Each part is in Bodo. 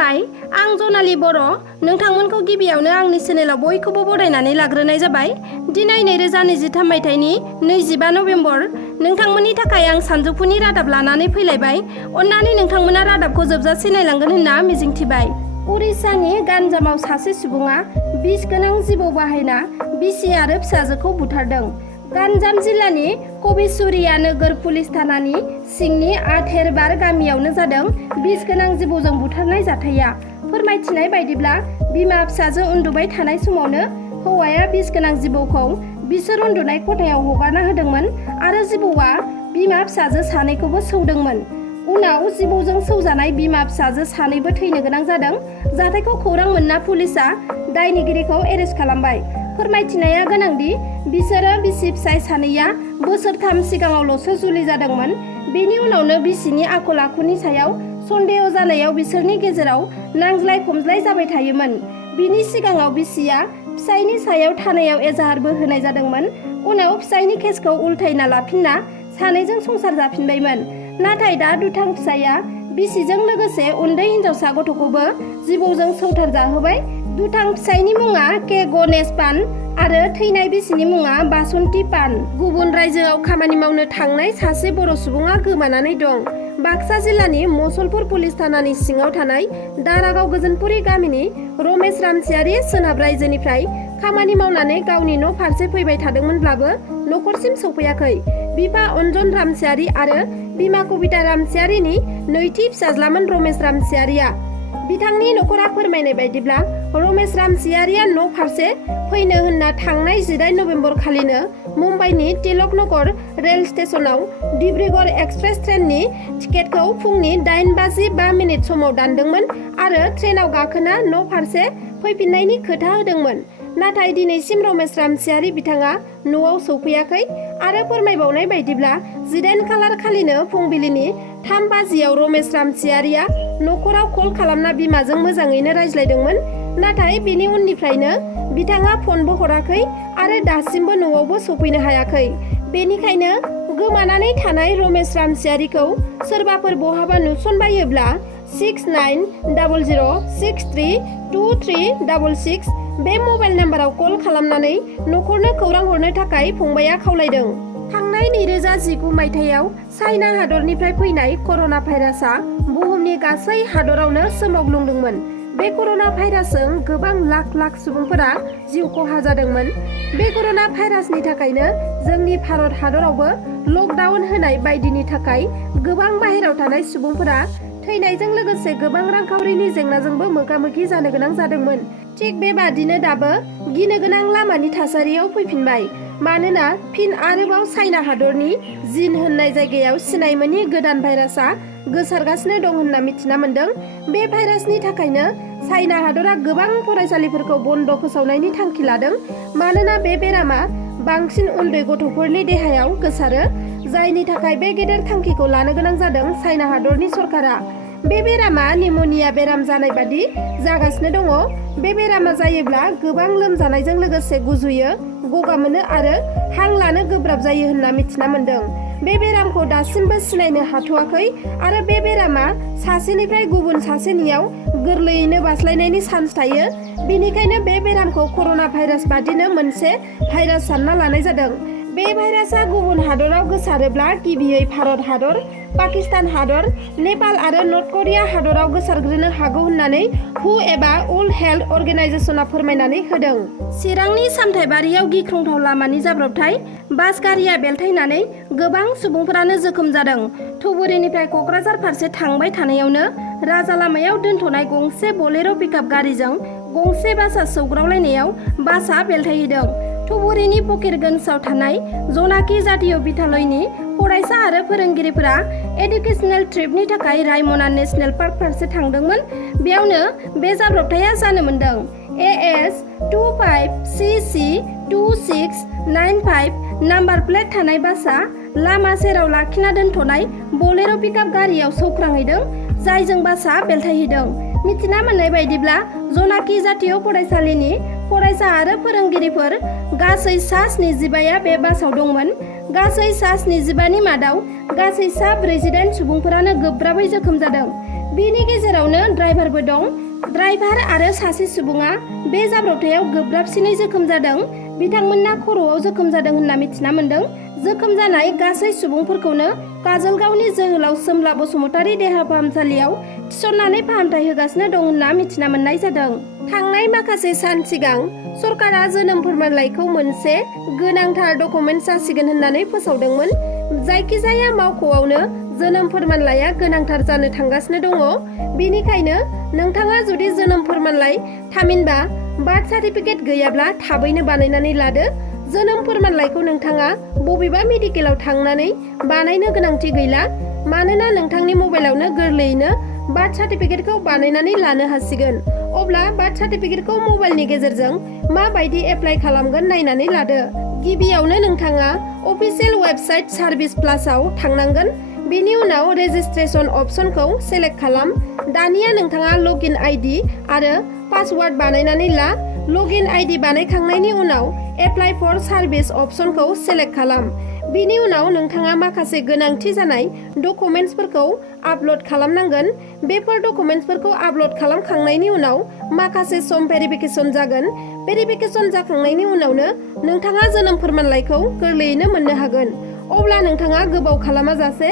खुलुमबाय आं जनालि बर' नोंथांमोनखौ गिबियावनो आंनि चेनेलाव बयखौबो बरायनानै लाग्रोनाय जाबाय। दिनै 2023 मायथाइनि 25 नभेम्बर नोंथांमोननि थाखाय आं सानजौफुनि रादाब लानानै फैलायबाय। अन्नानै नोंथांमोना रादाबखौ जोबजासे नायलांगोन होनना मिजिंथिबाय। उरिष्यानि गान्जामाव सासे सुबुङा बिस गोनां जिबौ बाहायना बिसि आरो फिसाजोखौ बुथारदों। गान्जाम जिल्लानि कबिसुरिया नोगोर पुलिस थानानि सिंनि आथेरबार गामियावनो जादों बिस गोनां जिबौजों बुथारनाय जाथाया। फोरमायथिनाय बायदिब्ला बिमा फिसाजो उन्दुबाय थानाय समावनो हौवाया बिस गोनां जिबौखौ बिसोर उन्दुनाय खथायाव हगारना होदोंमोन आरो जिबौआ बिमा फिसाजो सानैखौबो सौदोंमोन। उनाव जिबौजों सौजानाय बिमा फिसाजो सानैबो थैनो गोनां जादों। जाथायखौ खौरां मोनना पुलिसआ दायनिगिरिखौ एरेस्ट खालामबाय। फोरमायथिनाया गोनांदि बिसोरो बिसि फिसाय सानैया बोसोरथाम सिगाङावल'सो जुलि जादोंमोन। बेनि उनावनो बिसिनि आखल आखुनि सायाव सन्देह जानायाव बिसोरनि गेजेराव नांज्लाय खमज्लाय जाबाय थायोमोन। बिनि सिगाङाव बिसिया फिसायनि सायाव थानायाव एजाहारबो होनाय जादोंमोन। उनाव फिसायनि केसखौ उल्थायना लाफिनना सानैजों संसार जाफिनबायमोन। नाथाय दा दुथां फिसाया बिसिजों लोगोसे उन्दै हिनजावसा गथ'खौबो जिबौजों सौथार जाहोबाय। दुथां फिसायनि मुङा के गणेश पान आरो थैनाय बिसिनि मुङा बासन्ती पान। गुबुन रायजोआव खामानि मावनो थांनाय सासे बर' सुबुङा गोमानानै दं। बाक्सा जिल्लानि मसलपुर पुलिस थानानि सिङाव थानाय दारागाव गोजोनपुरि गामिनि रमेश रामसियारि सोनाब रायजोनिफ्राय खामानि मावनानै गावनि न' फारसे फैबाय थादोंमोनब्लाबो न'खरसिम सौफैयाखै। बिफा अन्जन रामसियारि आरो बिमा कबिता रामसियारिनि नैथि फिसाज्लामोन रमेश रामसियारिया। बिथांनि न'खरा फोरमायनाय बायदिब्ला रमेश रामसियारिया न' फारसे फैनो होनना थांनाय 18 नभेम्बर खालिनो मुम्बाइनि तिलक नगर रेल स्टेशनाव डिब्रुगड़ एक्सप्रेस ट्रेननि टिकेटखौ फुंनि 8:05 समाव दानदोंमोन आरो ट्रेनाव गाखोना न' फारसे फैफिननायनि खोथा होदोंमोन। नाथाय दिनैसिम रमेश रामसियारि बिथाङा न'आव सौफैयाखै आरो फोरमायबावनाय बायदिब्ला 18 खालार खालिनो फुंबिलिनि 3 बाजियाव रमेश रामसियारिया न'खराव कल खालामना बिमाजों मोजाङैनो रायज्लायदोंमोन। नाथाय बेनि उननिफ्रायनो बिथाङा फनबो हराखै आरो दासिमबो न'आवबो सौफैनो हायाखै। बेनिखायनो गोमानानै थानाय रमेश रामसियारिखौ सोरबाफोर बहाबा नुसनबायोब्ला 6900632366 बे मबाइल नाम्बाराव कल खालामनानै न'खरनो खौरां हरनो थाखाय फंबाया खावलायदों। थांनाय 2019 मायथाइयाव चाइना हादरनिफ्राय फैनाय कर'ना भाइरासआ बुहुमनि गासै हादरावनो सोमावग्लुंदोंमोन। बे कर'ना भाइरासजों गोबां लाख लाख सुबुंफोरा जिउ खहा जादोंमोन। बे कर'ना भाइरासनि थाखायनो जोंनि भारत हादरावबो लकडाउन होनाय बायदिनि थाखाय गोबां बाहेरायाव थानाय सुबुंफोरा थैनायजों लोगोसे गोबां रांखावरिनि जेंनाजोंबो मोगा-मोगि जानो गोनां जादोंमोन। थिग बेबादिनो दाबो गिनो गोनां लामानि थासारियाव फैफिनबाय। मानोना फिन आरोबाव चाइना हादरनि जिन होननाय जायगायाव सिनाय मोनि गोदान भाइरासआ गोसारगासिनो दं होनना मिथिना मोन्दों। बे भाइरासनि थाखायनो चाइना हादरा गोबां फरायसालिफोरखौ बन्द' फोसावनायनि थांखि लादों। मानोना बे बेरामा बांसिन उन्दै गथ'फोरनि देहायाव गोसारो, जायनि थाखाय बे गेदेर थांखिखौ लानो गोनां जादों चाइना हादरनि सरकारा। बे बेरामा निम'निया बेराम जानाय बादि जागासिनो दङ। बे बेरामा जायोब्ला गोबां लोमजानायजों लोगोसे गुजुयो, गगा मोनो आरो हां लानो गोब्राब जायो होनना मिथिना मोन्दों। बे बेरामखौ दासिमबो सिनायनो हाथ'वाखै आरो बे बेरामा सासेनिफ्राय गुबुन सासेनियाव गोरलैयैनो बास्लायनायनि चान्स थायो। बेनिखायनो बे बेरामखौ कर'ना भाइरास बादिनो मोनसे भाइरास सानना लानाय जादों। बे भाइरासआ गुबुन हादराव गोसारोब्ला गिबियै भारत हादर, पाकिस्तान हादर, नेपाल आरो नर्थ करिया हादराव गोसारग्रोनो हागौ होननानै हु एबा वर्ल्ड हेल्थ अर्गेनाइजेसना फोरमायनानै होदों। चिरांनि सामथाइबारियाव गिख्रंथाव लामानि जाब्रबथाय, बास गारिया बेलथायनानै गोबां सुबुंफोरानो जोखोम जादों। धुबुरीनिफ्राय क'क्राझार फारसे थांबाय थानायावनो राजा लामायाव दोनथ'नाय गंसे बलेर' पिकआप गारिजों गंसे बासआ सौग्रावलायनायाव बासआ बेलथायहैदों। धुबुरीनि फकिरगन्जआव थानाय जनाकि जातीय बिद्यालयनि फरायसा आरो फोरोंगिरिफोरा एडुकेसनेल ट्रिपनि थाखाय रायमना नेशनेल पार्क फारसे थांदोंमोन। बेयावनो बे जाब्रबथाया जानो मोन्दों। AS 25CC2695 नाम्बार प्लेट थानाय बासआ लामा सेराव लाखिना दोनथ'नाय बलेर' पिकआप गारियाव सौख्रांहैदों, जायजों बासआ बेलथायहैदों। मिथिना मोननाय बायदिब्ला जनाकि जातीय फरायसालिनि फरायसा आरो फोरोंगिरिफोर गासै सा 75 बे बासाव दंमोन। गासै सा 75 नि मादाव गासै सा 48 सुबुंफोरानो गोब्राबै जोखोम जादों। बेनि गेजेरावनो ड्राइभारबो दं। ड्राइभार आरो सासे सुबुङा बे जाब्रबथायाव गोब्राबसिनै जोखोम जादों। बिथांमोनना खर'आव जोखोम जादों होनना मिथिना मोन्दों। जोखोम जानाय गासै सुबुंफोरखौनो काजलगावनि जोहोलाव सोमला बसुमतारी देहा फाहामसालियाव थिसननानै फाहामथाय होगासिनो दं होनना मिथिना मोननाय जादों। थांनाय माखासे सान सिगां सरकारा जोनोम फोरमानलाइखौ मोनसे गोनांथार डकुमेन्ट जासिगोन होननानै फोसावदोंमोन। जायखिजाया मावख'आवनो जोनोम फोरमानलाइया गोनांथार जानो थांगासिनो दङ। बेनिखायनो नोंथाङा जुदि जोनोम फोरमानलाइ थामहिनबा बार्थ सार्टिफिकेट गैयाब्ला थाबैनो बानायनानै लादो। जोनोम फोरमानलाइखौ नोंथाङा बबेबा मेडिकेलाव थांनानै बानायनो गोनांथि गैला, मानोना नोंथांनि मबाइलावनो गोरलैयैनो बार्थ सार्टिफिकेटखौ बानायनानै लानो हासिगोन। अब्ला बार्थ सार्टिफिकेटखौ मबाइलनि गेजेरजों माबायदि एप्लाइ खालामगोन नायनानै लादो। गिबियावनो नोंथाङा अफिसियेल वेबसाइट सार्भिस प्लासआव थांनांगोन। बेनि उनाव रेजिस्ट्रेशन अपसनखौ सेलेक्ट खालाम। दानिया नोंथाङा लगइन आइडि आरो पासवार्ड बानायनानै ला। लगइन आइडि बानायखांनायनि उनाव एप्लाइ फर सार्भिस अपसनखौ सेलेक्ट खालाम। बेनि उनाव नोंथाङा माखासे गोनांथि जानाय डकुमेन्ट्सफोरखौ आपल'ड खालामनांगोन। बेफोर डकुमेन्ट्सफोरखौ आपल'ड खालामखांनायनि उनाव माखासे सम भेरिफिकेसन जागोन। भेरिफिकेसन जाखांनायनि उनावनो नोंथाङा जोनोम फोरमानलाइखौ गोरलैयैनो मोननो हागोन। अब्ला नोंथाङा गोबाव खालामाजासे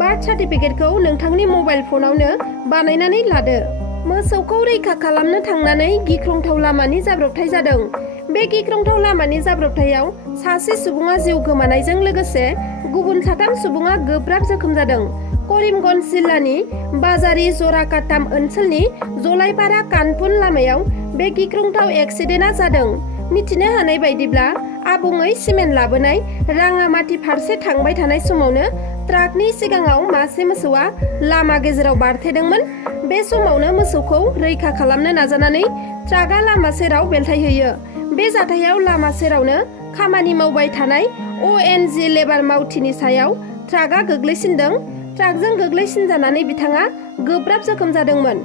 बार्थ सार्टिफिकेटखौ नोंथांनि मबाइल फनावनो बानायनानै लादो। मोसौखौ रैखा खालामनो थांनानै गिख्रंथाव लामानि जाब्रबथाय जादों। बे गिख्रंथाव लामानि जाब्रबथायाव सासे सुबुङा जिउ गोमानायजों लोगोसे गुबुन 3 सुबुङा गोब्राब जोखोम जादों। करिमगन्ज जिल्लानि बाजारि जराकाटाम ओनसोलनि जलाइपारा कानपुन लामायाव बे गिख्रंथाव एक्सिडेन्टआ जादों। मिथिनो हानाय बायदिब्ला आबुङै सिमेन्ट लाबोनाय राङामाटि फारसे थांबाय थानाय समावनो ट्राकनि सिगाङाव मासे मोसौआ लामा गेजेराव बारथेदोंमोन। बे समावनो मोसौखौ रैखा खालामनो नाजानानै ट्राकआ लामा सेराव बेलथायहैयो। बे जाथायाव लामा सेरावनो खामानि मावबाय थानाय ONG लेबार मावथिनि सायाव ट्राकआ गोग्लैसिनदों। ट्राकजों गोग्लैसिनजानानै बिथाङा गोब्राब जोखोम जादोंमोन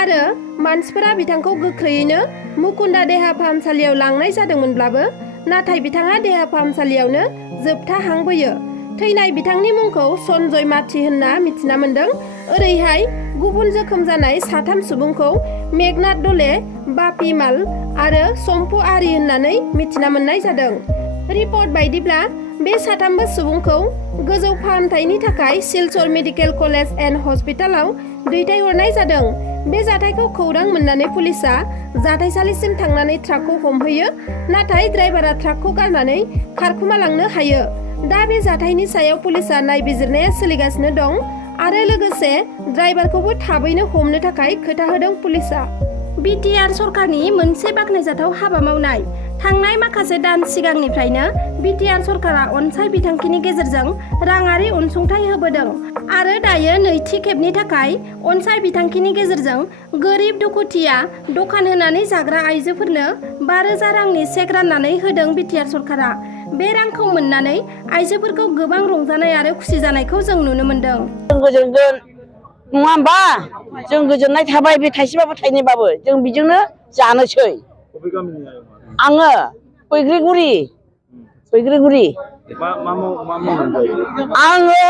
आरो मानसिफोरा बिथांखौ गोख्रैयैनो मुकुन्दा देहा फाहामसालियाव लांनाय जादोंमोनब्लाबो नाथाय बिथाङा देहा फाहामसालियावनो जोबथा हां बोयो। थैनाय बिथांनि मुंखौ सनजय माथि होनना मिथिना मोन्दों। ओरैहाय गुबुन जोखोम जानाय 3 सुबुंखौ मेघनाथ दले, बापि माल आरो सम्पु आरि होननानै मिथिना मोननाय जादों। रिपर्ट बायदिब्ला बे 3 सुबुंखौ गोजौ फाहामथायनि थाखाय सिलचर मेडिकेल कलेज एन्ड हस्पिटालाव दैथायहरनाय जादों। बे जाथायखौ खौरां मोननानै पुलिसआ जाथायसालिसिम थांनानै ट्राकखौ हमहैयो, नाथाय ड्राइभारा ट्राकखौ गारनानै खारखुमालांनो हायो। दा बे जाथायनि सायाव पुलिसआ नायबिजिरनाया सोलिगासिनो दं आरो लोगोसे ड्राइभारखौबो थाबैनो हमनो थाखाय खोथा होदों पुलिसआ। BTR सरकारनि मोनसे बाख्नायजाथाव हाबा मावनाय। थांनाय माखासे दान सिगांनिफ्रायनो BTR सरकारा अनसाय बिथांखिनि गेजेरजों राङारि अनसुंथाइ होबोदों आरो दायो नैथि खेबनि थाखाय अनसाय बिथांखिनि गेजेरजों गोरिब दुखुथिया दखान होनानै जाग्रा आइजोफोरनो 5,000 रांनि चेक राननानै होदों BTR सरकारा। बे रांखौ मोननानै आइजोफोरखौ गोबां रंजानाय आरो खुसि जानायखौ जों नुनो मोनदों। गोजोनगोन नङा होमबा? जों गोजोननाय थाबाय, बे थाइसेबाबो थाइनैबाबो जों बेजोंनो जानोसै। आङो बैग्रिगुरि। आङो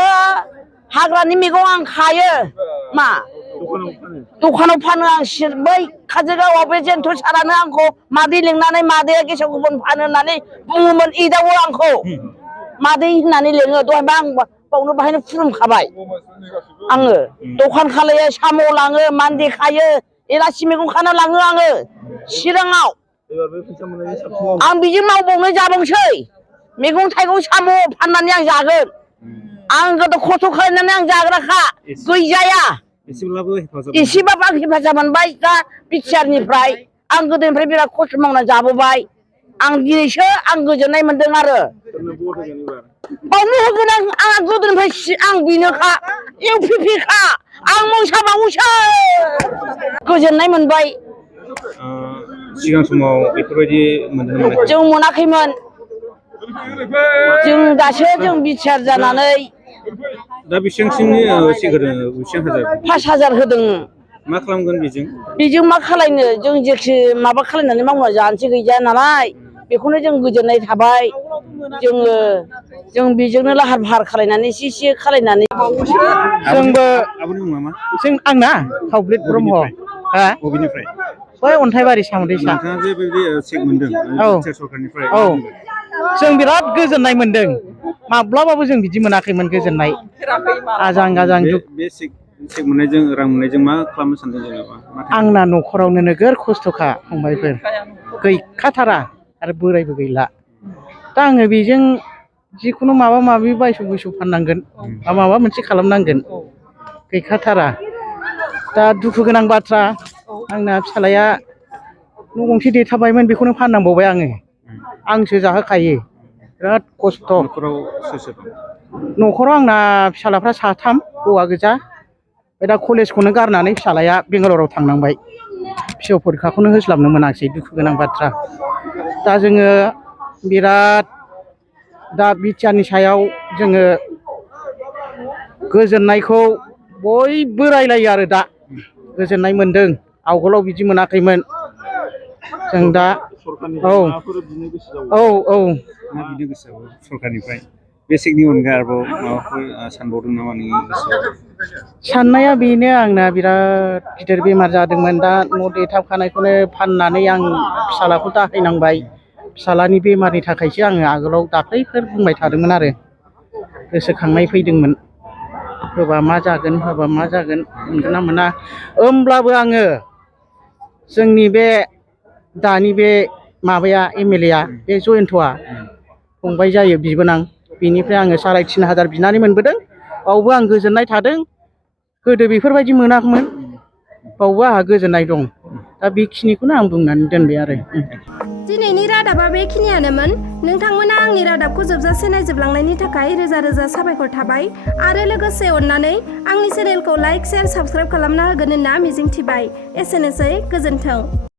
हाग्रानि मैगं आं खायो। मा दखानाव फानो आं। बै काजलगावआव बे जेन्थ' सारानो आंखौ मादै लिंनानै मादैया गेसाव गोफोन फानो होननानै बुङोमोन, एदावो आंखौ मादै होननानै लिङो। दहायबा आं बावनो बाहायनो खुलुमखाबाय। आङो दखान खालायो, साम' लाङो, मान्दे खायो, एलासि मैगं खाना लाङो आङो चिराङाव। आं बिजों मावबावनो जाबावसै। मैगं थाइगं साम' फाननानै आं जागोन। आं गोदो खस्थ' खालामनानै आं जाग्राखा, गैजाया। एसेबाबो आं हेफाजाब मोनबाय दा BTRनिफ्राय। आं गोदोनिफ्राय बिराद खस्थ' मावना जाबोबाय। आं दिनैसो आं गोजोननाय मोनदों आरो बावनो होगोन आं गोदोनिफ्राय आं बेनोखा इउपिपिखा। आं मोसाबावोसो। गोजोननाय मोनबाय। सिगां समाव बेफोरबायदि मोनदोंमोन? जों मोनाखैमोन। जों दासो जों BTR जानानै दा बेसेबांसिमनि चेक होदों? 5,000 होदों। मा खालामगोन बेजों? बेजों मा खालायनो, जों जेखि माबा खालायनानै मावना जानोसै, गैजाया नालाय। बेखौनो जों गोजोननाय थाबाय। जोङो जों बेजोंनो लाहार फाहार खालायनानै एसे खालायनानै जोंबो आबुनि मुङा मा जों आंना खावब्लित ब्रह्म हा बबेनिफ्राय बै अन्थाइबारि सामदैसा नोंथाङा जे बेबायदि चेक मोनदों औ सरखारनिफ्राय औ जों बिराद गोजोननाय मोनदों माब्लाबाबो जों बिदि मोनाखैमोन गोजोननाय आजां गाजां बे चेक मोननायजों रां मोननायजों मा खालामनो सानदों जेनेबा आंना न'खरावनो नोगोर खस्थ'खा फंबायफोर गैखाथारा आरो बोरायबो गैला दा आङो बेजों जिखुनु माबा माबि बायस' बुयस' फाननांगोन बा माबा मोनसे खालामनांगोन गैखाथारा दा दुखु गोनां बाथ्रा आंना फिसालाया न' गंसे देथाबायमोन बेखौनो फाननांबावबाय आंसो जाहोखायो बिराद खस्थ' न'खराव सोर सोर दं न'खराव आंना फिसालाफ्रा साथाम हौवा गोजा दा कलेजखौनो गारनानै फिसालाया बेंगालराव थांनांबाय फिसौ फरिखाखौनो होस्लाबनो मोनाखिसै दुखु गोनां बाथ्रा दा जोङो बिराद दा बिटिआरनि सायाव जोङो गोजोननायखौ बयबो रायलायो आरो दा गोजोननाय मोनदों आवगोलाव बिदि मोनाखैमोन जों दा औ मा बिनो गोसोआव सरखारनिफ्राय बे चेकनि अनगा आरोबाव माबाफोर सानबावदों नामा नोंनि गोसोआव साननाया बेनो आंना बिराद गिदिर बेमार जादोंमोन दा न' देथाबखानायखौनो फाननानै आं फिसालाखौ दाहायनांबाय फिसालानि बेमारनि थाखायसो आङो आगोलाव दाख्लैफोर बुंबाय थादोंमोन आरो गोसोखांनाय फैदोंमोन होबा मा जागोन मोनगोन ना मोना होमब्लाबो आङो जोंनि बे दानि बे माबाया एमएलए आ बे जयन्तआ फंबाय जायो बिबोनां बेनिफ्राय आङो 3,500 बिनानै मोनबोदों बावबो आं गोजोननाय थादों गोदो बेफोरबायदि मोनाखैमोन बावबो आंहा गोजोननाय दं दा बेखिनिखौनो आं बुंनानै दोनबाय आरो दिनैनि रादाबा बेखिनियानोमोन नोंथांमोना आंनि रादाबखौ जोबजासे नायजोबलांनायनि थाखाय रोजा रोजा साबायखर थाबाय आरो लोगोसे अननानै आंनि चेनेलखौ लाइक शेयार साबस्क्राइब खालामना होगोन होनना मिजिंथिबाय एसेनोसै गोजोन्थों।